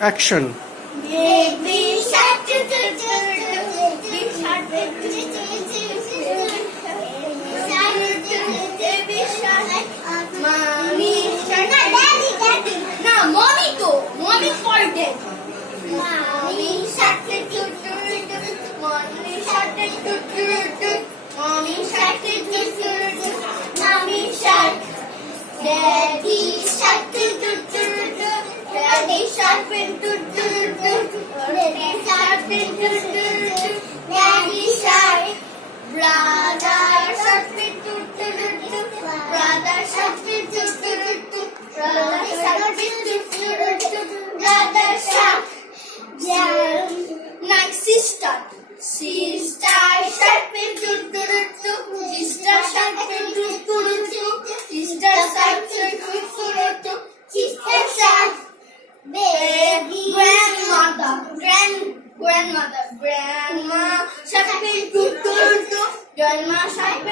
Action. Baby shark, baby shark, baby shark, mommy shark. Daddy. No, mommy too. Mommy for them. Mommy shark, mommy shark, mommy shark, mommy shark. Daddy shark, daddy shark, daddy shark, daddy shark. Brother shark, brother shark, brother shark. Next sister, sister shark, sister shark, sister shark, sister shark. Baby grandmother, grandma shark, grandma shark,